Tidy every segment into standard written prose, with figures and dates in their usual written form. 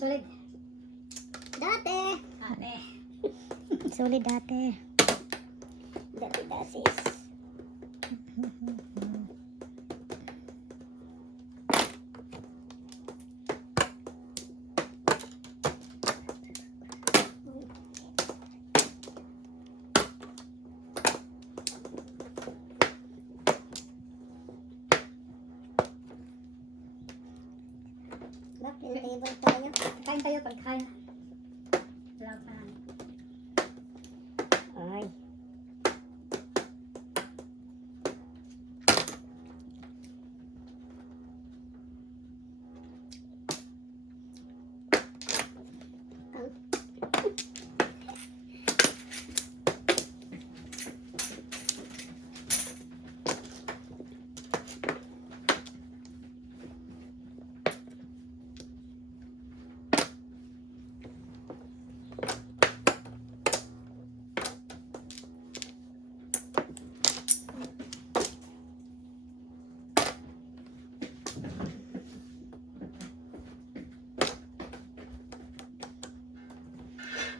Sulit. Dati. Ane. Sulit dati. Dati. Bakit table tayo? Kain tayo pag kaya. Wala pa. Ay.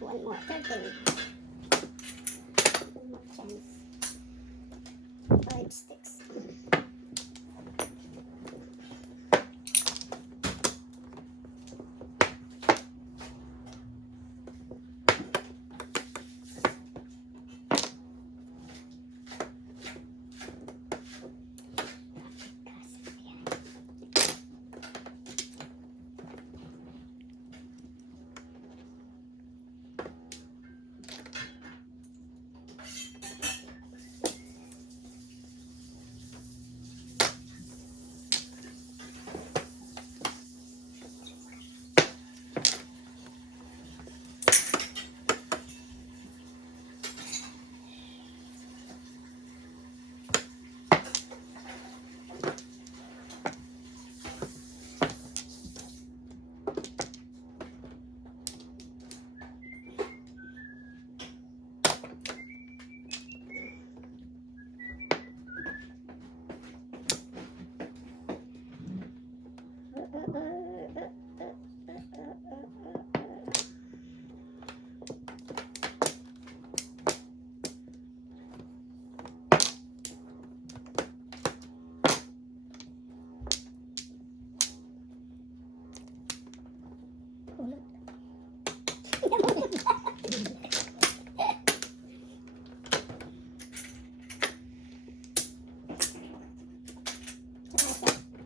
One more turkey. One more chance. 5 sticks.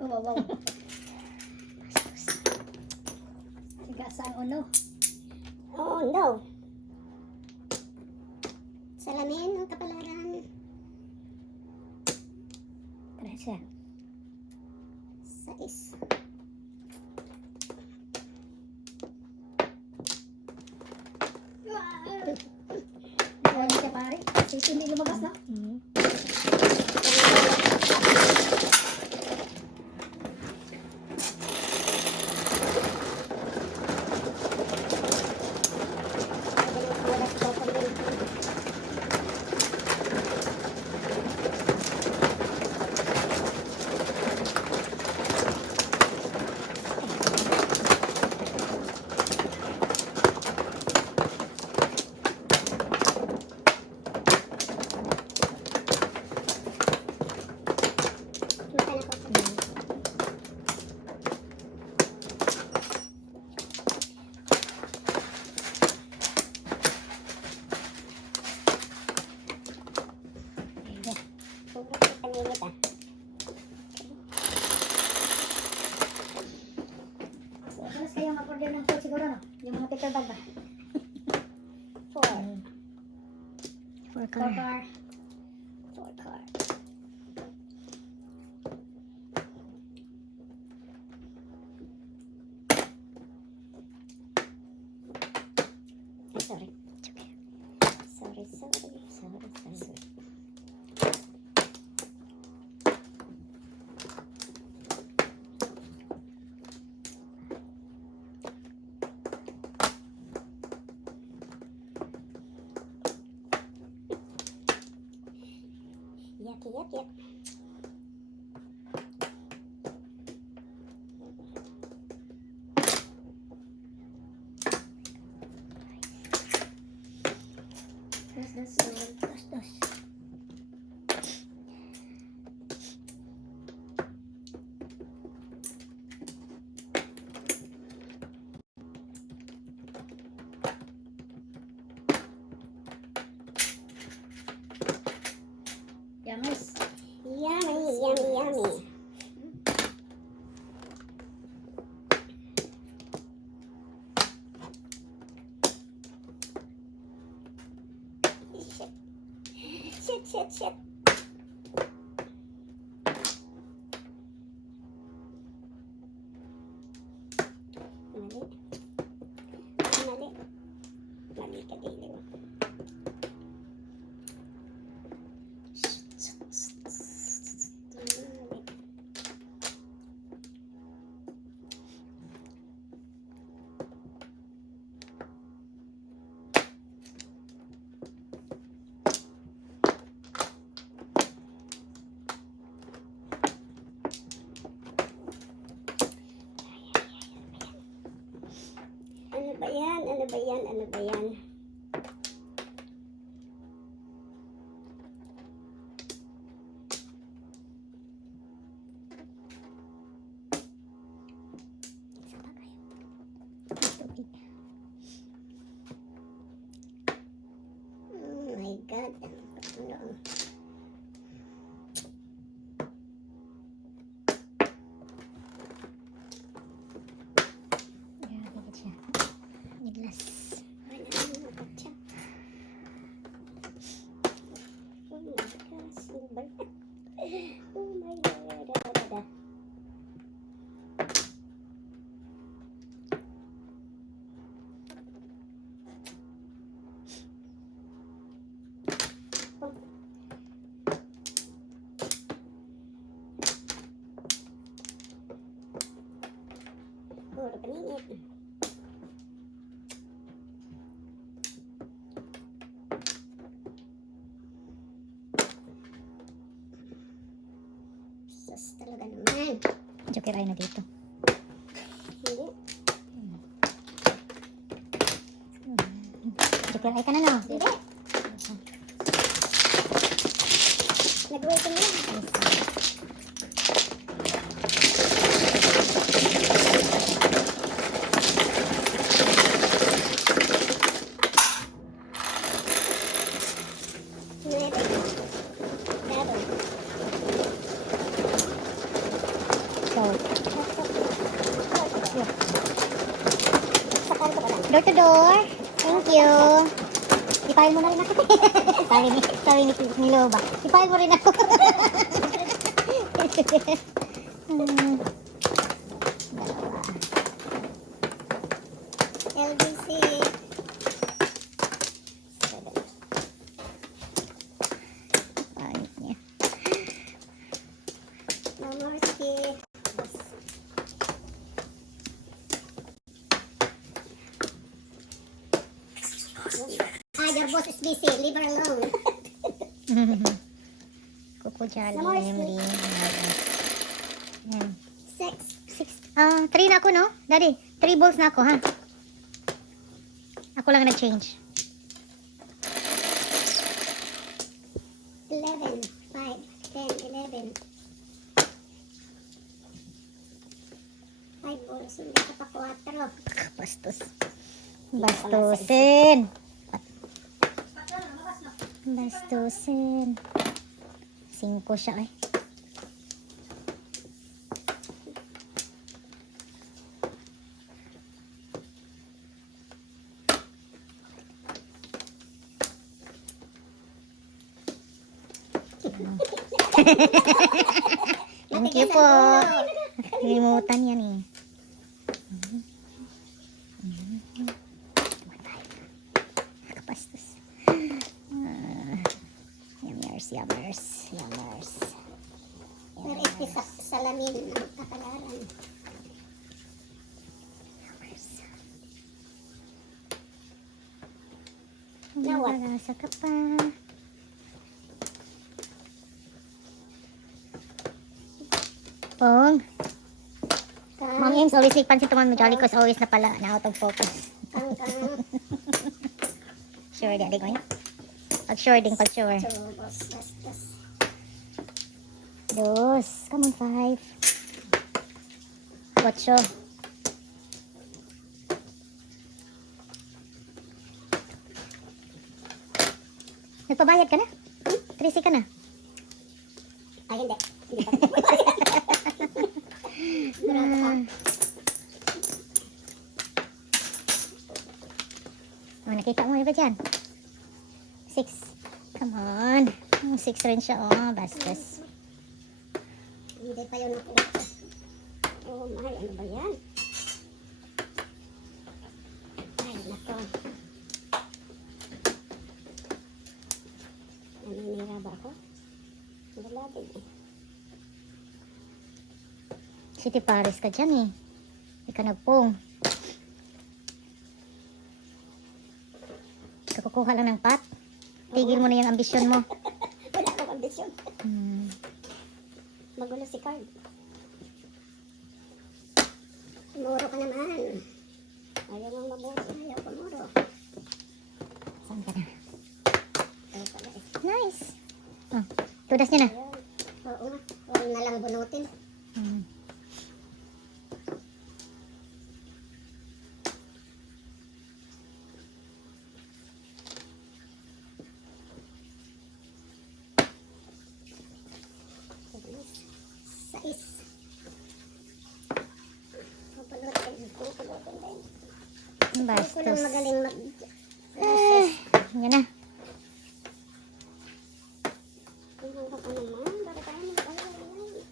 Wow. Siga sa uno. Oh no. Salamin ang kapalaran. Gracias. 6. Wala siya pare. Kasi hindi lumabas na. Mas kayo mag-order ng food siguro, no? Yung mga pickle bag ba? 4. 4 4 color. car. 4 card. Sorry. Sorry. Yep. shit. Mali. Mali. Mali ka, Dilo. Mali. Ano ba yan? Ano ba yan? Ano ba yan? Oh my God. Ano? Grabe siya. Iglas. Wala nang katsa. Oh my gosh. Ano ba yan? Oh my God. Puro paninit. Sus talaga naman. Joker ay na dito. Hindi. Joker ay ka na no? Hindi. Nag-waiting lang. Nueve. Dado. So, Sakal ko pa lang. door to door. Thank you. Ipail mo na rin ako. Sabi ni Loba. Ipail mo rin ako. Hmm. LBC. Ayos niya. No more ski. Your boss is busy. Leave her alone. Kuko Jolly, Namor, Emily. Yan. 6. 3 na ako, no? Daddy, 3 balls na ako, ha? Ako lang nag-change. 11. 5. 10. 11. 5 balls. Hindi ka pa 4. Bastos. Bastusin. Bastusin. 5 siya, eh. Thank you po. Kalimutan yan eh. Kapastos. Yummers. Where is the salamin ng kapalaran? Now what? Nasa ka pa. Pong. Mom Ames always like pansin tuman mo jolly cause always na pala na out of focus. Kang. Sure daddy ko yun. Pag sure. Churros. Dos. Come on, 5. 8. Nagpabayad ka na? 13 ka na? Ay, hindi. Hindi pa. Grabe ka. Oh, nakita mo iba dyan? 6. Come on. 6 rin siya, oh. Bastos. Hindi pa yun nakuha. Oh my, ano ba yan? Ay, nako. Naninira ba ako? Wala din eh. City Paris ka dyan, eh. Hindi ka nagpong. Kakukuha lang ng pot. Tigil mo na yung ambisyon mo. Wala akong ambisyon. Hmm. Magulo si Carl. Muro ka naman. Ayaw nang maburo. Ayaw ka muro. Saan ka na? Ayaw pala eh. Nice. Oh, tudas niya na. Ayaw. Oo nga. Huwag na lang bunutin. Hmm. Sais. Pupunutin. Pupunutin din. Ako lang Bastos. magaling mag... Yan na. Tingnan ka pa naman. Bakit tayo mag-alala? Wait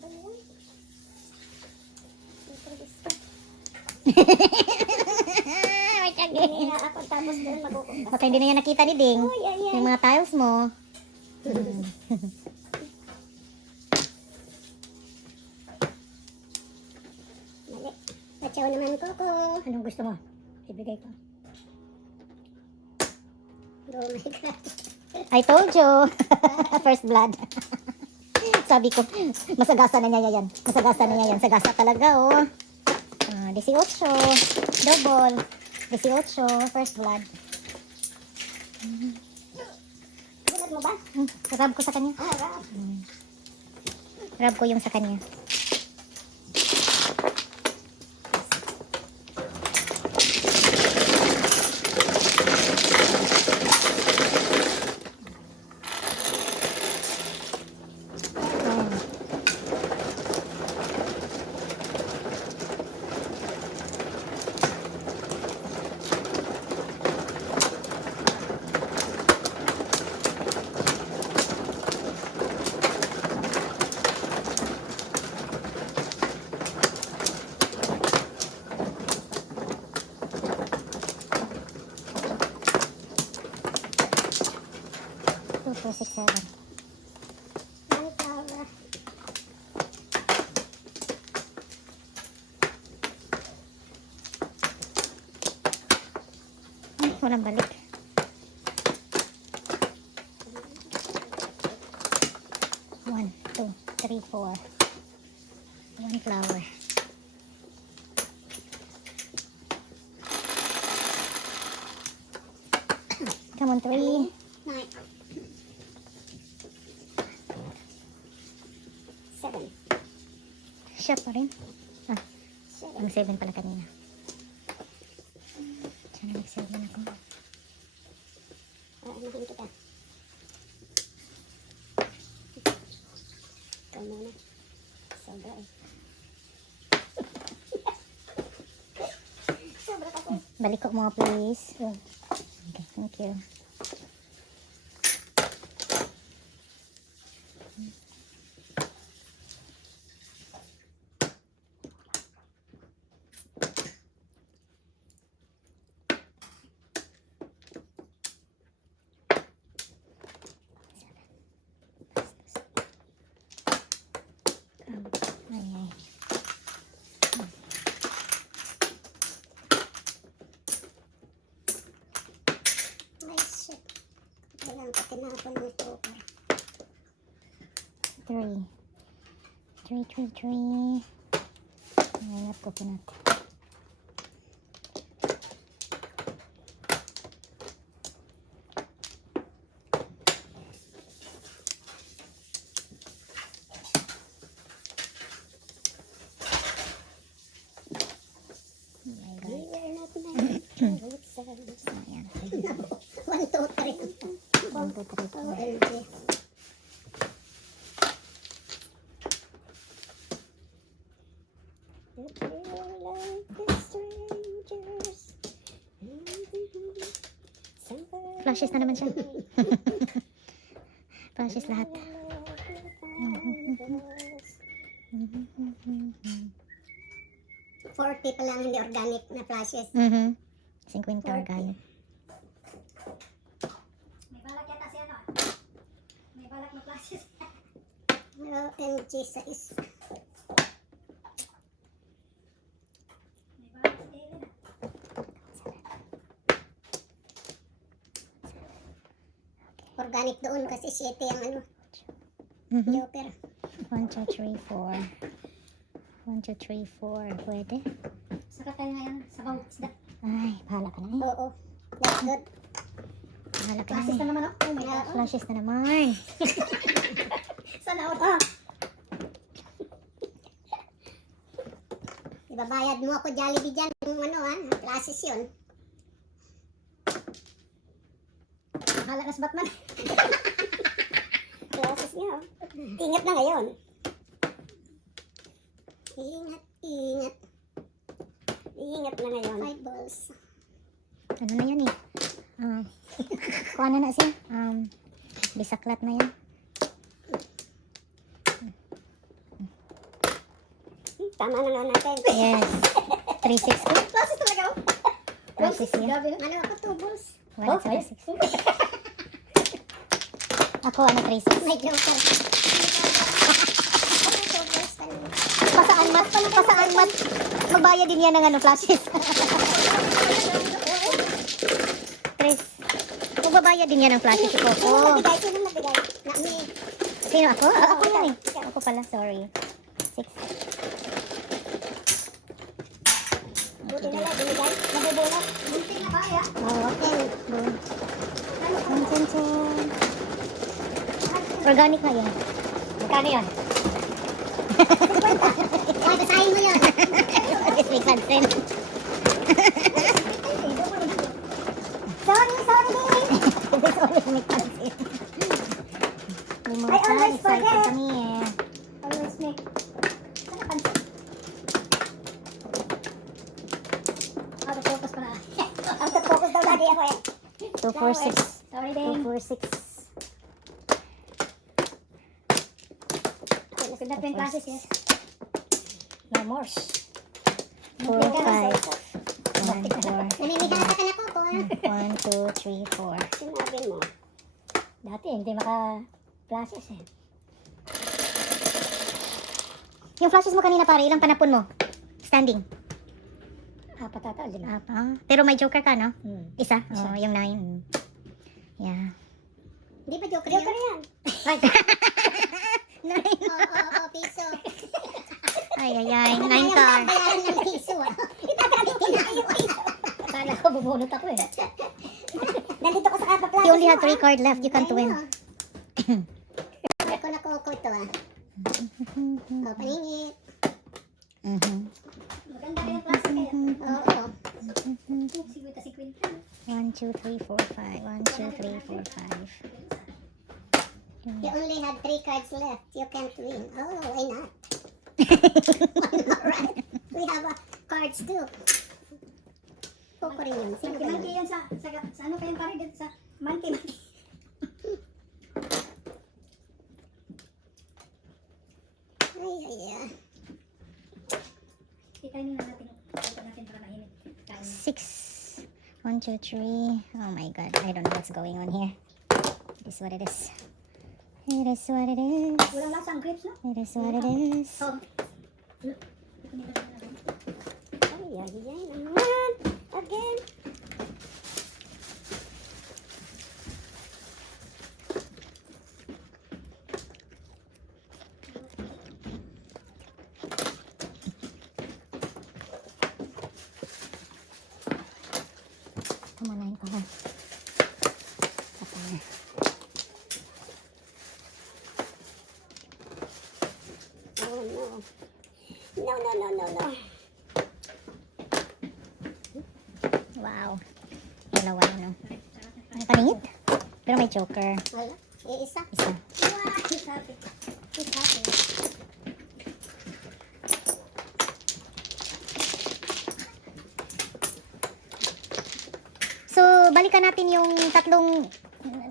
again. Hinira ako tapos doon makukupas. Baka hindi na yan nakita ni Ding. Uy, ay, ay. Yung mga tiles mo. Mali. Patsaw naman ko. Anong gusto mo? Ibigay ko. Oh my God. I told you. First blood. Sabi ko, masagasa na niya yan. Masagasa na niya yan. Sagasa talaga, oh. 18. Double. 18. First blood. Bulat mo ba? Rub ko sa kanya. Ah, rab. Rub ko yung sa kanya. Two, four, six, seven. Ay, tawa. Ay, walang balik. One, two, three, four. One flower. Come on, three. Nine. 7. Siya pa rin. Ah, 7. ang 7 pala kanina. Sana nag-7 ako. Anahin kita. Ikaw muna. Sobra eh. Sobra ka po. Balik ko mo, please. Oh. Okay, thank you. Ay, ay. Ay, shit. Walang katinapon ng poker. 3. 3. Nangat ko po natin. Oh my God. We were not meant for good service. Ayan. 1, 2, 3. 1, 2, 3, 4. OMG. If we were like strangers. Somebody Flashes na naman siya. flashes lahat. 40 pa lang hindi organic na flashes. 50 organic. May balak yata si ano. May balak na flashes. OMG sa is. May balak si Ellen. Organic doon kasi 7 ang ano, joker. 1, 2, 3, 4. 1, 2, 3, 4. Pwede? Saka tayo ngayon sa bawang isda. Ay, bahala ka na eh. Oo. That's good. Bahala ka na Flashes na eh. naman oh. Oh my God. Flashes na naman. Sana all. Oh. Ibabayad mo ako Jollibee dyan kung ano ha, classes yun. Bahala ka sa Batman. Classes niya oh. Ingat na ngayon. Ingat, ingat. Ingat na ngayon. 5 balls. Ano na yan eh? Kuha na siya. Bisaklat na yan. Tama na nga natin. Yes. 360. Flashes talaga oh. Flashes yan. Grabe. Ano ako 2 balls? 1, 2, 6. Ako, 360. May joker. Ano 2 balls pa lang. Pasaan mat? Pasaan mat? Magbayad din yan ng ano, flashes. Chris, magbabayad din yan ng flashes si Sino Coco. nagbigay? Sino nagbigay? Nami. Sino ako? Ako yan eh. Ako pala, sorry. 6. Buti na lang, binigay. Nabubulot. Muntik na kaya. Oh, okay. Boom. Chan, chan. Organic na yan. Magkano yan? Ay, basahin mo yun. It's may pansin. Sorry, sorry. It's always may pansin. I always forget. Kami eh. Always make. Sana pansin. Out of focus pala. Out of focus daw lagi ako eh. 246. Sorry din. 246. Sila pa yung flashes eh. No more. 4, 5. 1, 4. Namimigata ka na po. 1, 2, 3, 4. Sinabi mo. Dati hindi maka-flashes eh. Yung flashes mo kanina pare, ilang panapon mo? Standing. Apat ata, di ba? Pero may joker ka, no? Isa? Isa. Oh, yung 9. Yeah. Di ba joker yan? Joker yan. Oo, piso. Ay, 9 car. Bayaran ng piso ah. Itatabitin na yung piso. Kala ko bubunot ako eh. Nandito ko sa kapaplas. You only have 3 card left. You can't win. Ako na koko ito ah. O, paningit. Maganda rin yung flashes kaya. Oo. 50-50. 1, 2, 3, 4, 5. 1, 2, 3, 4, 5. You only had 3 cards left. You can't win. Oh, why not? Alright. We have cards too. Koko rin yun. Sino ba Monkey yun? yan sa ano pa yung pare dito sa monkey. Ay. Ikain nyo na natin. Ito natin para mainit. Kain. 6. 1, 2, 3. Oh my god. I don't know what's going on here. It is what it is. It is what it is. Walang lasa ang grapes, no? It is what it is. Oh. Ay, naman. Again. Kumanain ko ha. Kapag. Oh no. No. Wow. Dalawa no. Ang paningit. Pero may joker. Wala. Isa. Isa. Wow! It's happy. It's happy. So, balikan natin yung tatlong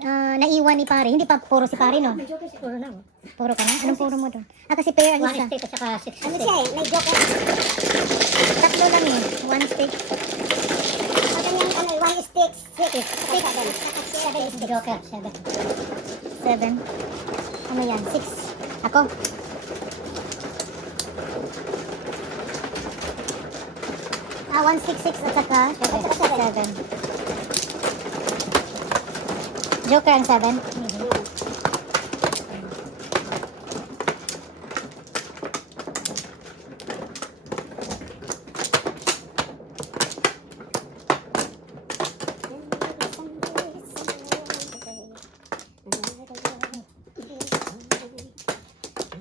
naiwan ni pare. Hindi pa puro si pare, no? May joker siya. Puro na. Oh. Puro ka na? Anong puro mo doon? Kasi pair ang One isa. stick at saka six Ano stick. siya eh? May joker. Tatlo lang eh. One stick. Pag ganyan, ano, one stick. Six. Seven is the joker. Seven. 7. Ano yan? 6. Ako. Ah, 166 at saka 7. Joker ang 7.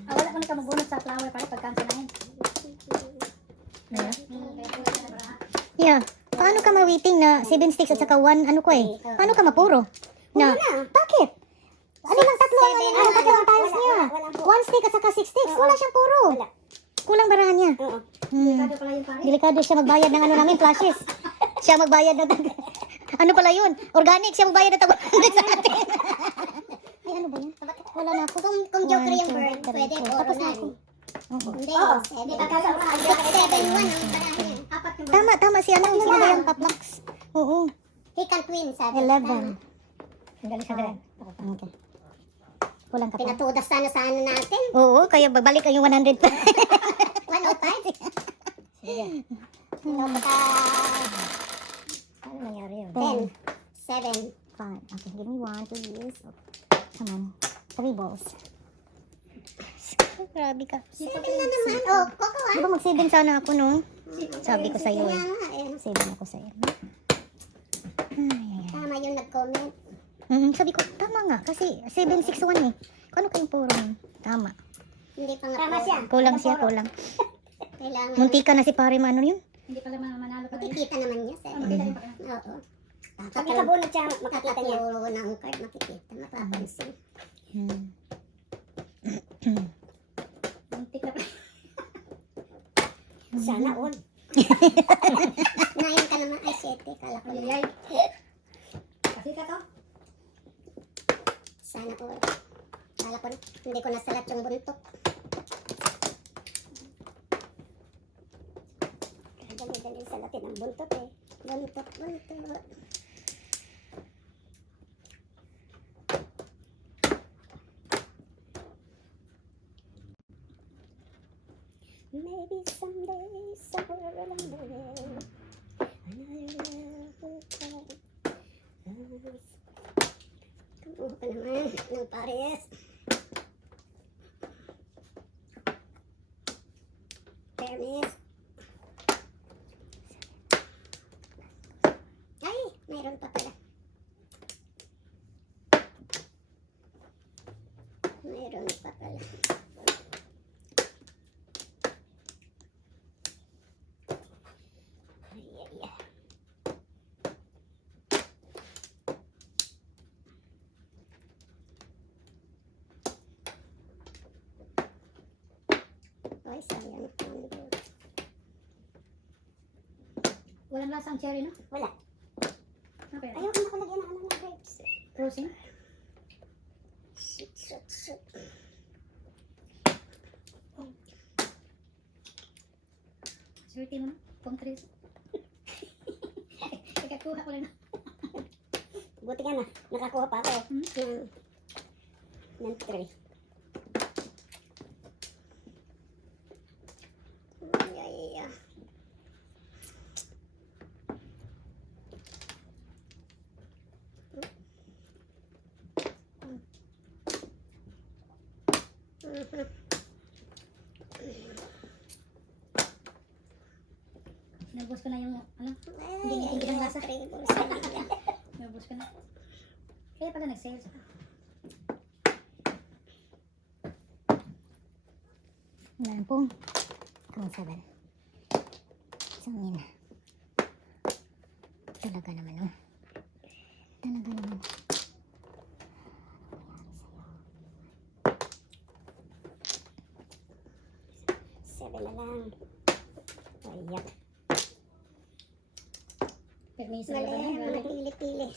Ah, wala ko na ka magbunot sa flower pare pag-cancel na yun. Yeah. Paano ka ma-waiting na 7 sticks at saka 1 ano ko eh? Paano ka mapuro? Na, bakit? Ano lang tatlo ang tatlo ang tiles niya? 1 stick at saka 6 sticks. Wala siyang puro. Wala. Kulang barahan niya. Oo. Delikado pala yun pare. Delikado siya magbayad ng ano namin, flashes. Siya magbayad ng ano pala yun? Organic, siya magbayad ng tag-100 sa atin. Ay, ano ba yan? Wala na ako. Kung joker yung 1, 2, bird, 3, pwede 4. puro Tapos na. na ako. Oo. Hindi. Oo. Seven. Hindi pagkasal ka. Joker 7-1 ang barahan. Apat yung Tama, tama si ano, si ano yung Paplax. Oo. He can win, sabi. 11. Ang galing sa galing. Okay. Kulang ka pa. Pinatudas sana sa ano natin. Oo, kaya babalik ang yung 100 pa. 105. Sige. Baka Ano nangyari yun? 10. 7. 5. Okay, give me 1, 2 years. Come on. 3 balls. Grabe ka. 7 na naman. Oh, Coco ah. Di ba mag-7 sana ako, no? Sabi ko sa'yo Kaya eh. nga eh. 7 ako sa'yo. Ay, ay, ay. Tama yung nag-comment. Sabi ko, tama nga. Kasi 761 eh. Ano kayong puro mo? Tama. Hindi pa nga. Tama siya. Kulang siya, kulang. Kailangan. Muntika na si pare ano yun? Hindi pala manalo pa rin. Makikita naman niya. Oo. Pag Pag nakabunot siya, makikita niya. Ng card, makikita. Mapapansin. Hmm. Muntik na pa. Sana all. 9 ka naman. Ay, 7. Kala ko na. Ayay. Kasi ka to? Sana all. Kala ko na. Hindi ko nasalat yung buntok. Dali-dali salatin ang buntot eh. Buntot. Maybe someday, somewhere along the way, kumuha ka naman ng pares. Fairness. Ay, mayroon pa pala. Mayroon pa pala. Ay, ay, ay. Ay, sayang. Walang lasa ang cherry, no? Wala. Ano pa yan? Ayoko na kulagyan ng ano ng grapes. Frozen? Shoot. Swerte mo, no? Pang tres. Ikakuha ko lang na. Buti ka na. Nakakuha pa ako. Ng 3. Ay, ay, ay. Nabos ko na yung, ano? Hindi ng lasa. Nabos ko na. Kaya pala nag-sales ako. Yan po. Kung 7. Sangin. Talaga naman, oh. Talaga naman. 7 na lang. Ayan. Permiso na ba Mali, na? nagpili-pili.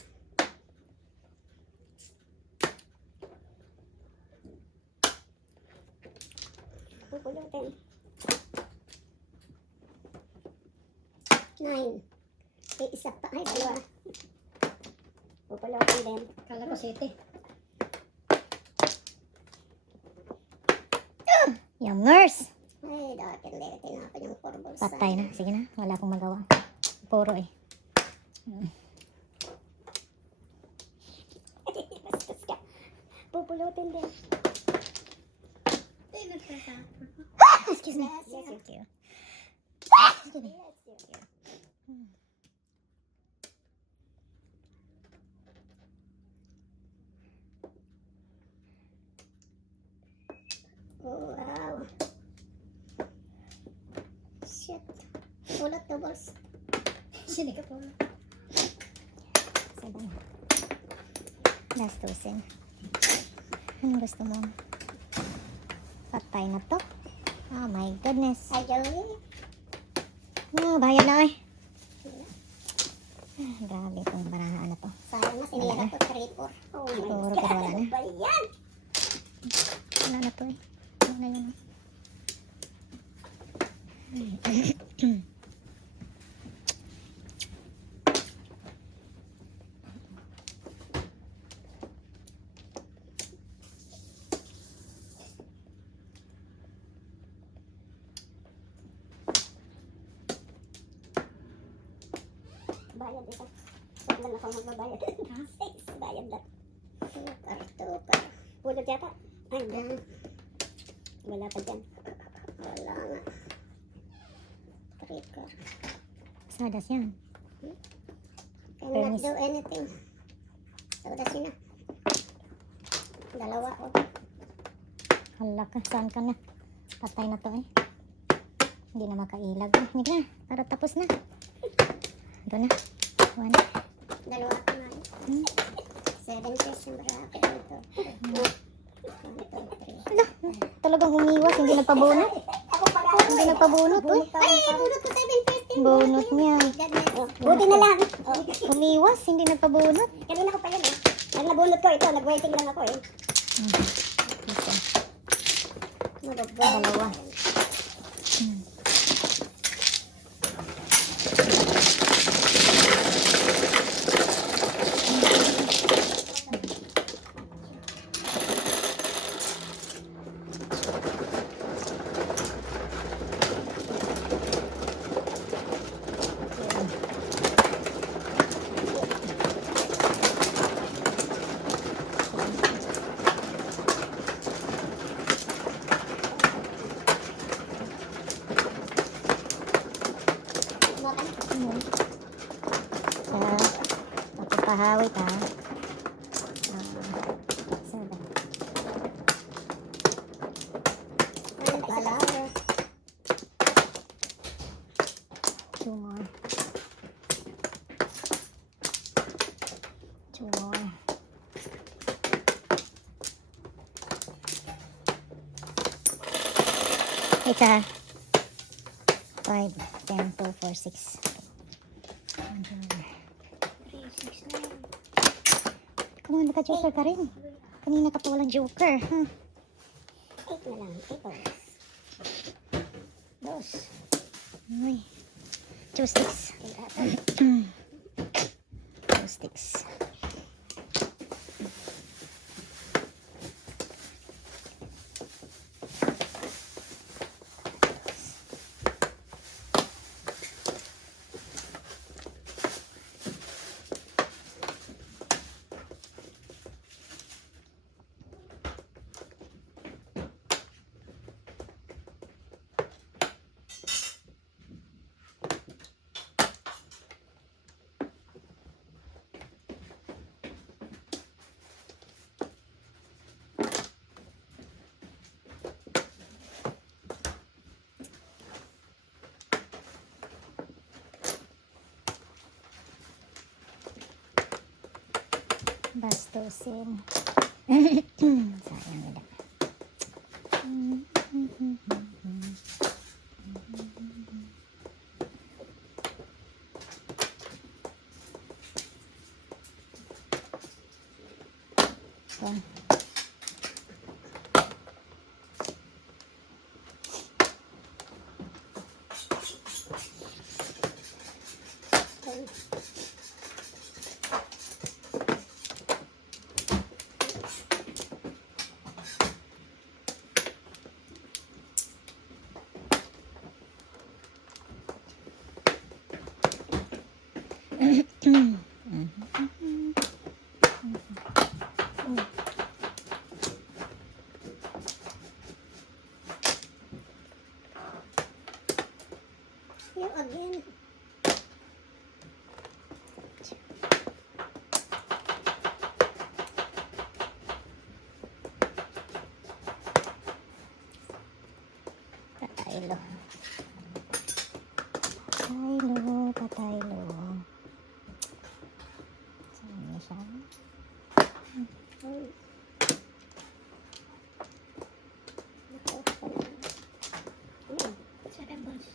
Pupulutin. 9. May isa pa. Ay, dalawa. Pupulutin din. Kala ko 7. Yummers! Ay, dati litin ako yung portable Patay na. Sige na. Wala akong magawa. Puro eh. Bastos ka. Pupulutin din. Eh, nagtatapon. Excuse me. Yes, yes, Thank you. Excuse me. yes, yes. Oh, wow. Shit. Ulat doubles. Sini ka po. 7. Gastusin. Anong gusto mo? Patay na to. Oh my goodness. Ay, Joey. No, bayan na eh. Grabe itong barahaan na to. Sayang na, sinilaga ko 3-4. Oh my Puro God. pero wala na. Ano ba yan? Wala na to eh. Wala na yun. Bayad ito. Saan lang ako magbabayad? Ha? 6. Bayad lang. Tukar. Pulot yata. Ay, na. Wala pa dyan. Wala nga. Trigger. Sadas yan. Cannot Permis. do anything. Saudas yun na. Dalawa oh. Hala ka, saan ka na? Patay na to eh. Hindi na makailag. Hindi na, para tapos na. Ito na. 1. Dalawa pa na. 7 pieces yung bracket dito. 1, 2, 3. Hala, talagang umiwas. Hindi nagpabunot. Ako pala. Hindi nagpabunot eh. Ay, bunot ko 7 pieces. Bunot niya. Buti na lang. Oh. Umiwas, hindi nagpabunot. Kanina ko pa yan eh. Ang nabunot ko ito, nag-waiting lang ako eh. Isa. Mababaw. Dalawa. Tapos pahawit ha. 7. Two more. Two more. Ika. 5, 10, 2, 4, 6. Kumanda ka, joker ka rin. Kanina ka pa walang joker. Huh? 8 na lang. 8 Dos. Uy. 2 sticks. 2 sticks. Bastusin. Sayang nila. Here again. Pataylo. Pataylo, pataylo. Saan niya siya? Ay. Nako, pala. 7 balls.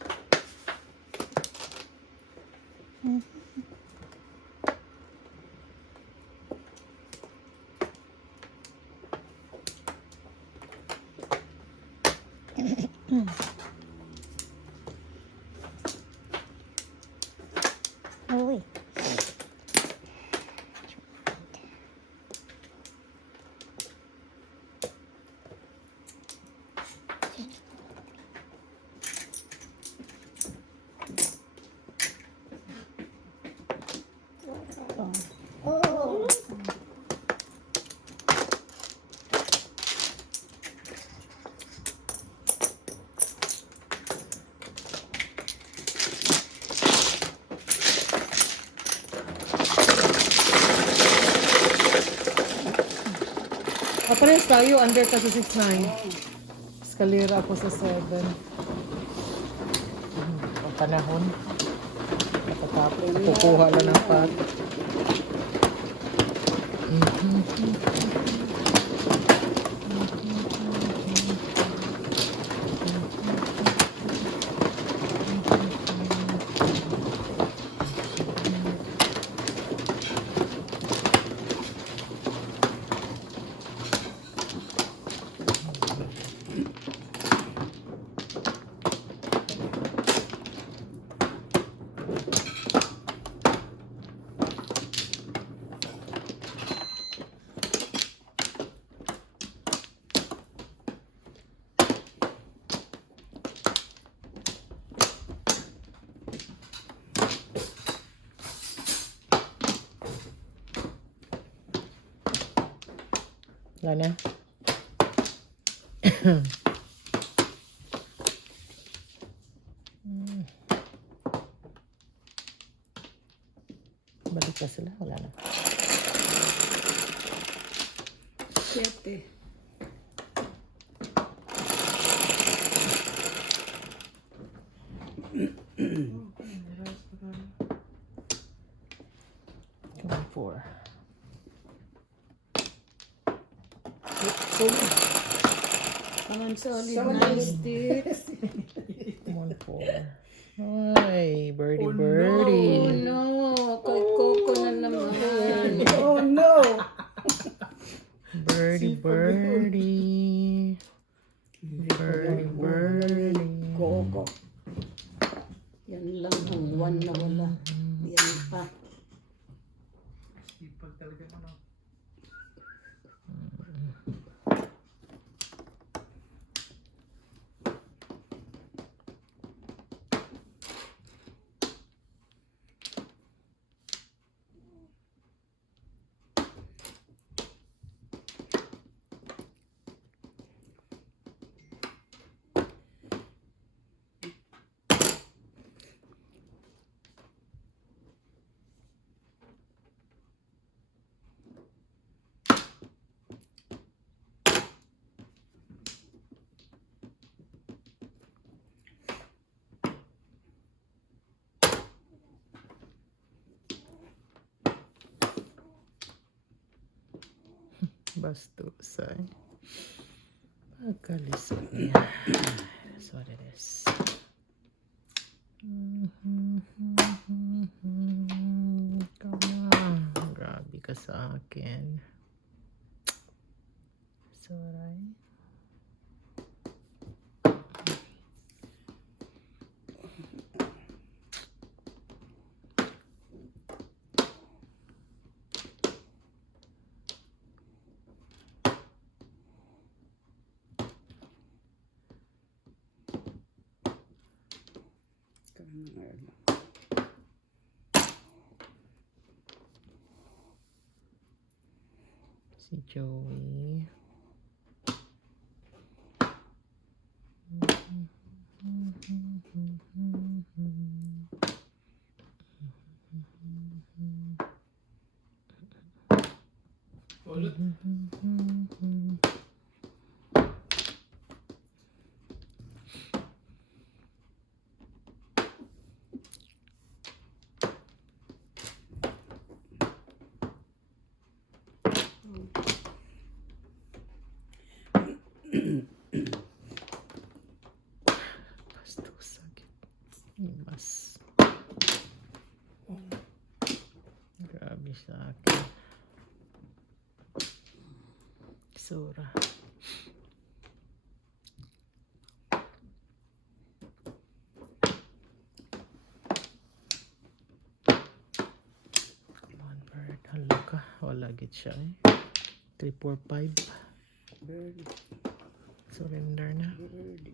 Uy. Oh. Pares tayo, under ka sa 6'9". Eskalera ako sa 7. Ang panahon. Nakatapos. Kukuha lang ng pat. Wala na. Balik na sila. Wala na. 7. Come 4. Naman solid. Nice sticks. Come 4. Ay, birdie, Oh birdie. no. Kay Coco na naman. Oh no! Birdie, birdie. Birdie, birdie. Coco. Yan lang ang 1 na wala. Yan pa. Sipag talaga ano. Bastusay. Pagkalisod niya. That's what it is. Come on. Grabe ka sa akin. Sorry. Si Joey. Basta sakit. Imas. Grabe sa akin. Sura. Come on, bird. Hala ka. Wala git siya eh. 3, 4, 5. Bird. Surrender na. Bird.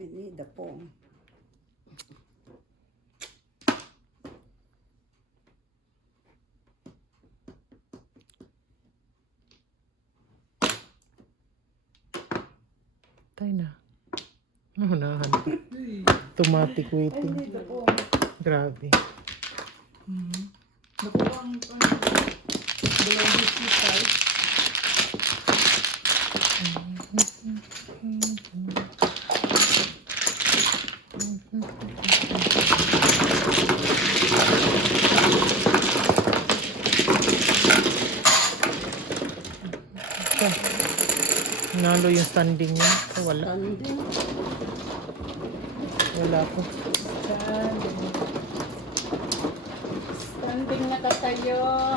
I need the phone. Tayo na. Unahan pa. Automatic waiting. Grabe. Nakuha ang dalawang biscuit tayo. Nalo yung standing niya. So, wala. Standing. Wala po. Standing nakatayo.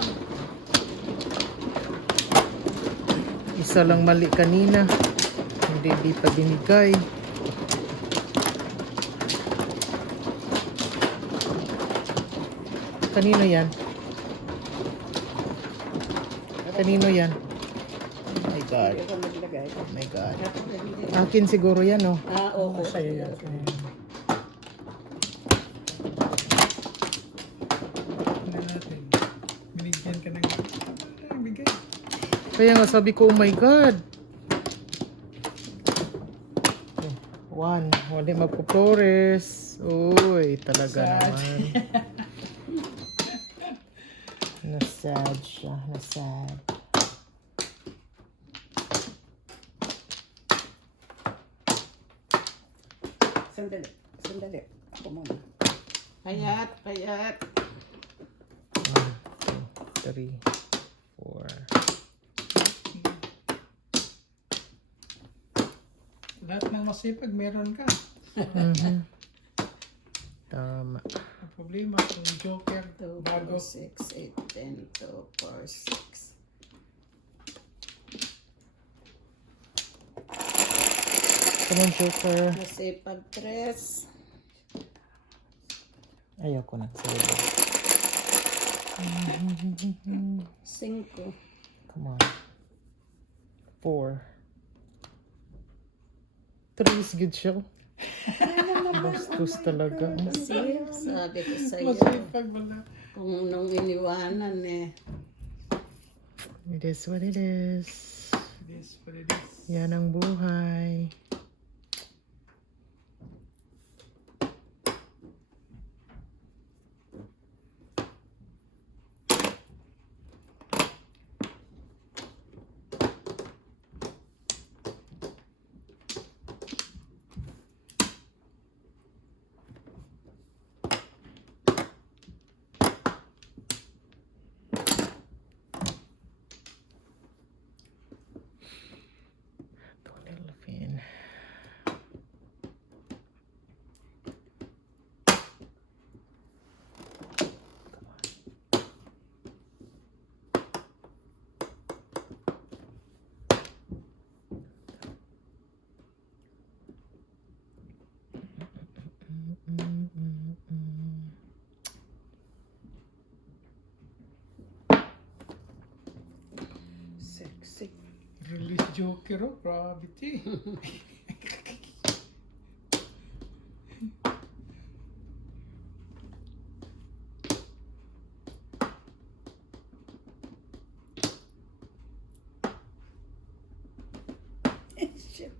Isa lang mali kanina. Hindi pa binigay. Kanino yan? Kanino yan? Oh my God. Hindi ako naglagay. Oh my God. Akin siguro yan, oh. Oo. Sa'yo yan. Binigyan ka ng bigay. Kaya nga sabi ko, oh my God. One. Wala magpo-flores. Uy, talaga naman. Nasad siya. Nasad. Sandali. Sandali. Ako muna. Payat. Payat. 1, 2, 3, 4. Lahat ng masipag meron ka. Mhm. Tama. Ang problema kung joker 2, bago 4, 6, 8, 10, 2, 4, 6. Come on, Joker. Masipag 3. Ayoko na. Sorry. 5. Come on. 4. 3 is good siya. Bastos talaga. Kasi sabi ko sa'yo, masipag wala. kung nung iniwanan It is what it is. This what it is. Yan ang buhay. Two little Joker, oh, gravity. Shit.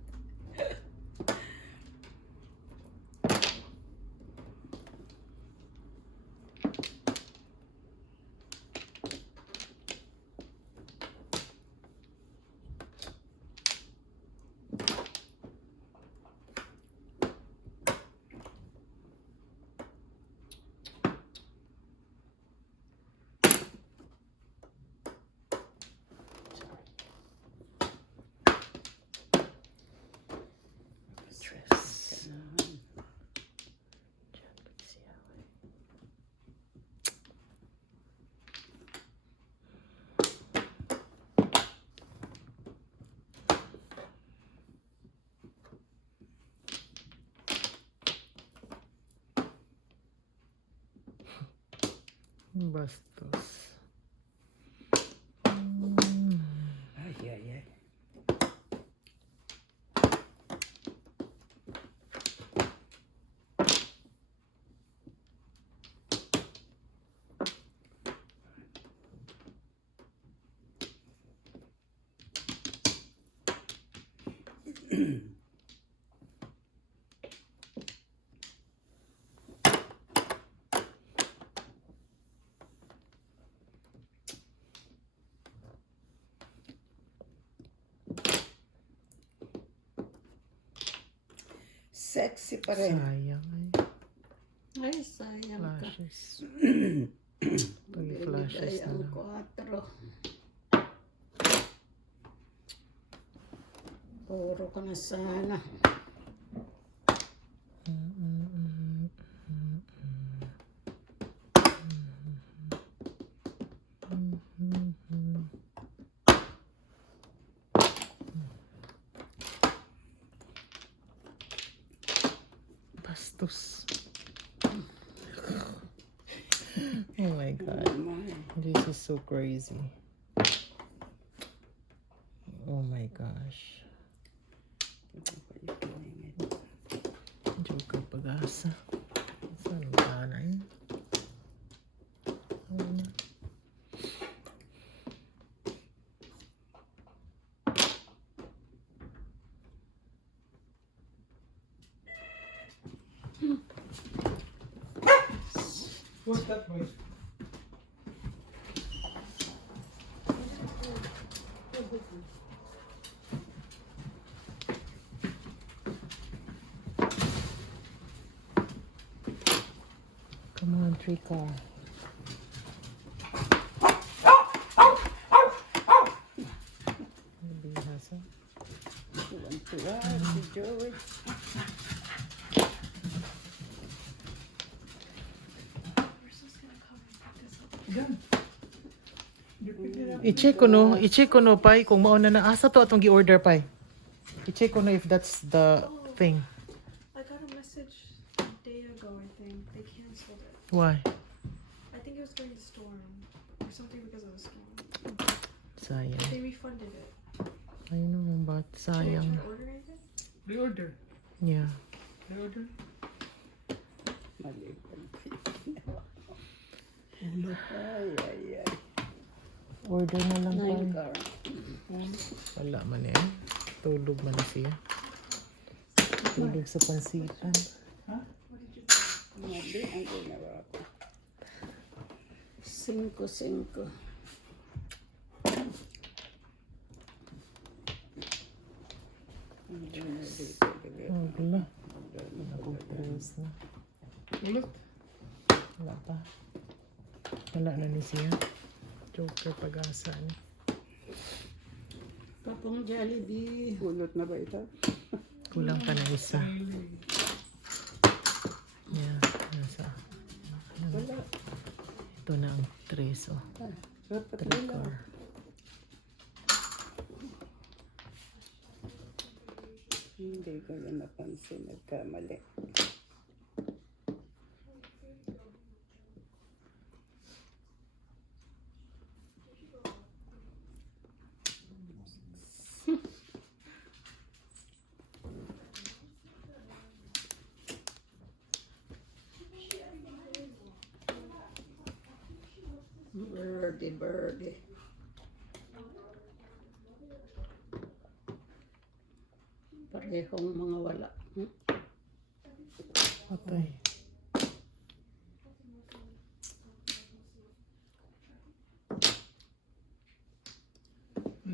Bastos. Ay, ay, ay. Sexy pa rin. Sayang ay. Ay, sayang ka. Flashes. Pag Bibigay flashes na ang lang. 4. Puro ka na sana. Bastos. Oh my god. This is so crazy. Oh my gosh. Joker pag-asa. Saan ba na yun? Ano? What's that noise? Come on, Trica. Ano bihasa? Tuwan-tuwa si Joey. Yan. You pick it up. I-check ko no, pai, kung mauna na asa to atong gi-order, pai. I-check ko no if that's the thing. I got a message a day ago, I think. They canceled it. Why? I think it was during the storm or something because of the storm. Sayang. They refunded it. I know, but Should I sayang. try ordering it? Reorder. Yeah. Reorder. Mali pa. Ay, ay, ay. Order na lang, pai. 9 car. Wala man eh. Tulog man na siya. Tulog sa pansitan. Mali ang ginawa ko. 5-5. Oh, wala. Nag-press na. Ulit. Wala pa. Wala na ni siya. Joker pag-asa ni. Papang Jollibee. Pulot na ba ito? Kulang pa na isa. Yeah, nasa. Wala. Ito na ang 3, oh. Dapat 3 wala. core. Hindi ko na napansin. Nagkamali. birdie. Parehong mga wala. Patay.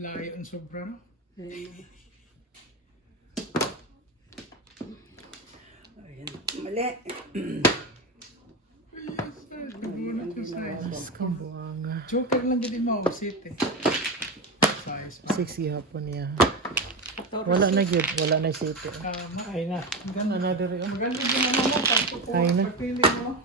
Layo ang sobra, no? Ayun. Ayan. Mali. Kabunot yung size. Mas kabuanga. Joker lang din mo, city. Size pa. 6 gihapon niya. Wala na gyud, wala na sito. Ay na. Maganda. Another yun. Maganda din naman mo. Ay na. Pagpili mo.